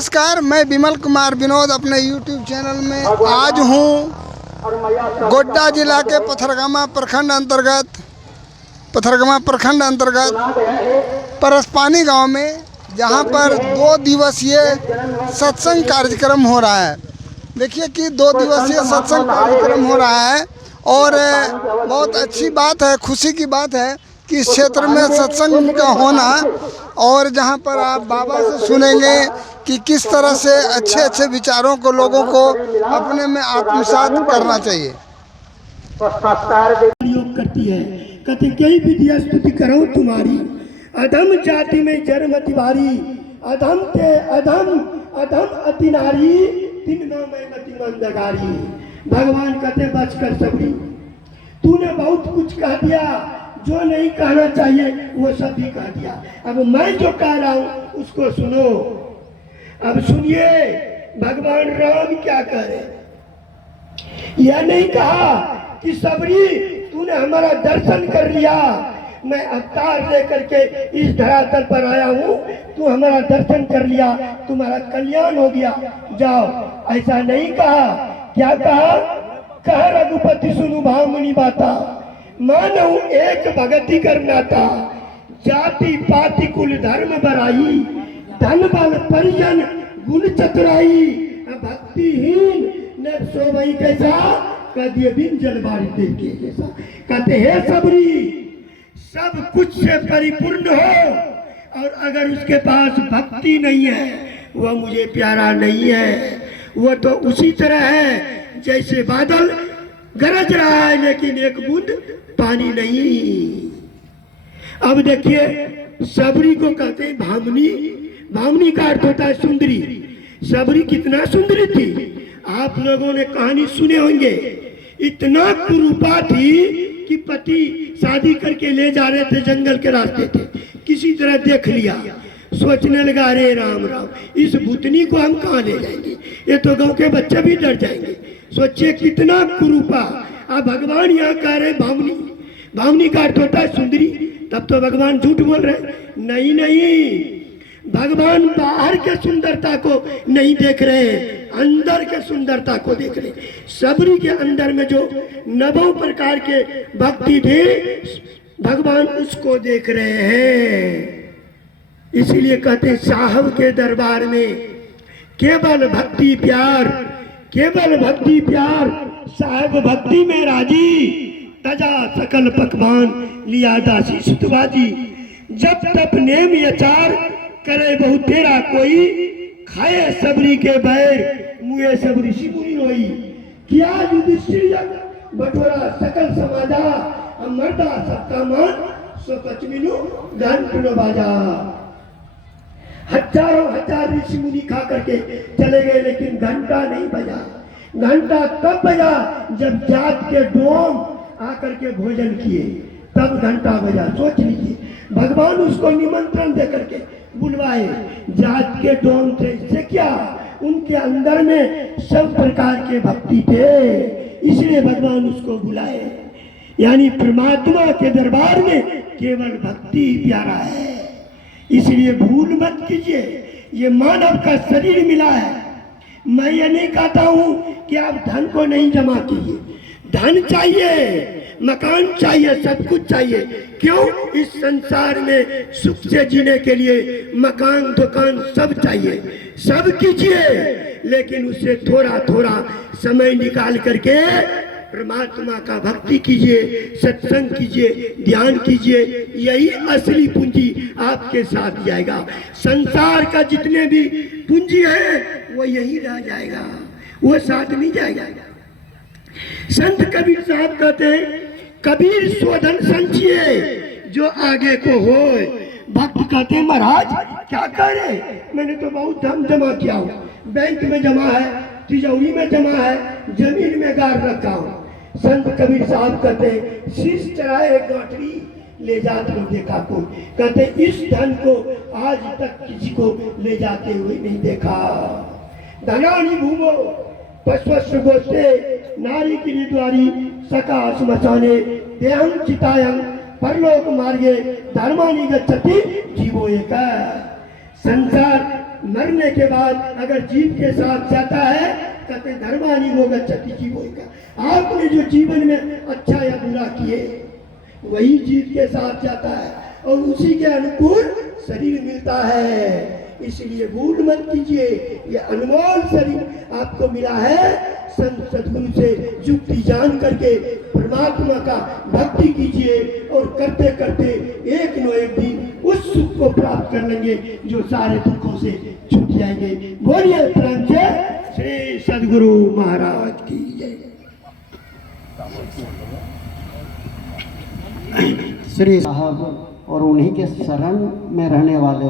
नमस्कार, मैं विमल कुमार विनोद अपने YouTube चैनल में आज हूँ गोड्डा जिला के पथरगामा प्रखंड अंतर्गत परसपानी गांव में, जहां पर 2 दिवसीय सत्संग कार्यक्रम हो रहा है। देखिए कि 2 दिवसीय सत्संग कार्यक्रम हो रहा है और बहुत अच्छी बात है, खुशी की बात है कि इस क्षेत्र में सत्संग का होना, और जहां पर आप बाबा से सुनेंगे कि किस तरह से अच्छे अच्छे विचारों को लोगों को अपने में आत्मसात करना चाहिए। योग करती है, कहते कई विद्या स्तुति करो तुम्हारी, अधम जाति में जन्म तिवारी, अधम ते अधम अधम अति नारी, तीन नौ में मति मंदगारी। भगवान कहते बच कर सबरी, तूने बहुत कुछ कह दिया, जो नहीं कहना चाहिए वो सब भी कह दिया। अब मैं जो कह रहा हूं उसको सुनो। अब सुनिए भगवान राम क्या कह रहे। यह नहीं कहा कि सबरी तूने हमारा दर्शन कर लिया, मैं अवतार लेकर के इस धरातल पर आया हूँ, तू हमारा दर्शन कर लिया, तुम्हारा कल्याण हो गया, जाओ। ऐसा नहीं कहा। क्या कहा? कह रघुपति सुनु भावमुनि बाता, मानव एक भगति करना था, जाति पाति कुल धर्म बराई, धन बल परिजन गुण चतुराई, भक्तिहीन न सोवई कैसा, कदिए बिन जल बारी देखे जैसा। कहते हैं सबरी सब कुछ से परिपूर्ण हो, और अगर उसके पास भक्ति नहीं है वह मुझे प्यारा नहीं है। वो तो उसी तरह है जैसे बादल गरज रहा है लेकिन एक बूंद पानी नहीं। अब देखिए सबरी को कहते हैं भामनी। भामनी का अर्थ होता है सुंदरी। सबरी कितना सुंदरी थी, आप लोगों ने कहानी सुने होंगे। इतना कुरूपा थी कि पति शादी करके ले जा रहे थे, जंगल के रास्ते थे, किसी तरह देख लिया, सोचने लगा अरे राम राम, इस भूतनी को हम कहाँ ले जाएंगे, ये तो गांव के बच्चे भी डर जाएंगे। सोचिए कितना कुरूपा। अब भगवान यहाँ कह रहे भामनी। भामनी का अर्थ होता है सुंदरी। तब तो भगवान झूठ बोल रहे। नहीं नहीं, भगवान बाहर के सुंदरता को नहीं देख रहे, अंदर के सुंदरता को देख रहे। सबरी के अंदर में जो 9 प्रकार के भक्ति थे, भगवान उसको देख रहे हैं। इसीलिए कहते साहब के दरबार में केवल भक्ति प्यार, केवल भक्ति प्यार, साहब भक्ति में राजी, तजा सकल पकवान लिया दासी सुतबाजी। जब तप नेम यचार करे बहु तेरा कोई, खाए सबरी के बैर मुए सब ऋषि मुनि होई। किया युधिष्ठिर बटोरा सकल समाजा, मर्दा सबका मान सो पचमिनु घंट बाजा। हजारों हजार ऋषि मुनि खा करके चले गए लेकिन घंटा नहीं बजा। घंटा तब बजा जब जात के डोम आकर के भोजन किए, तब घंटा बजा। सोच लीजिए, भगवान उसको निमंत्रण दे करके बुलवाए। जात के डोम थे, इससे क्या, उनके अंदर में सब प्रकार के भक्ति थे, इसलिए भगवान उसको बुलाए। यानी परमात्मा के दरबार में केवल भक्ति प्यारा है। इसलिए भूल मत कीजिए, ये मानव का शरीर मिला है। मैं ये नहीं कहता हूं कि आप धन को नहीं जमा कीजिए, धन चाहिए, मकान चाहिए, सब कुछ चाहिए। क्यों? इस संसार में सुख से जीने के लिए मकान दुकान सब चाहिए, सब कीजिए, लेकिन उससे थोड़ा थोड़ा समय निकाल करके परमात्मा का भक्ति कीजिए, सत्संग कीजिए, ध्यान कीजिए। यही असली पूंजी आपके साथ जाएगा। संसार का जितने भी पूंजी है वो यही रह जाएगा, वो साथ नहीं जाएगा। संत कबीर साहब कहते हैं, कबीर स्वधन संचिए जो आगे को होए। भक्त कहते हैं महाराज क्या करे, मैंने तो बहुत धन जमा किया हूँ, बैंक में जमा है, तिजोरी में जमा है, जमीन में गाड़ रखा हूँ। संत कबीर साहब कहते हैं, शीश चढ़ाए गांठरी ले जाते हो देखा कोई। कहते इस धन को आज तक किसी को ले जाते हुए नहीं देखा। धनानी भूमो पश्वस्व गोष्ठे नारी की द्वारी सका श्मशाने देहं चितायं परलोक मार्गे धर्मानि गच्छति जीवो एक। संसार मरने के बाद अगर जीव के साथ जाता है कहते धर्मानी वो गच्छति जीवो का। आपने जो जीवन में अच्छा या बुरा किए वही जीव के साथ जाता है और उसी के अनुकूल शरीर मिलता है। इसलिए भूल मत कीजिए, ये अनमोल शरीर आपको मिला है। संत सद्गुरु से युक्ति जान करके परमात्मा का भक्ति कीजिए और करते करते एक न एक दिन उस सुख को प्राप्त कर लेंगे जो सारे दुखों से छूट जाएंगे। बोलिए प्रेम से श्री सद्गुरु महाराज की जय। श्री साहब और उन्हीं के शरण में रहने वाले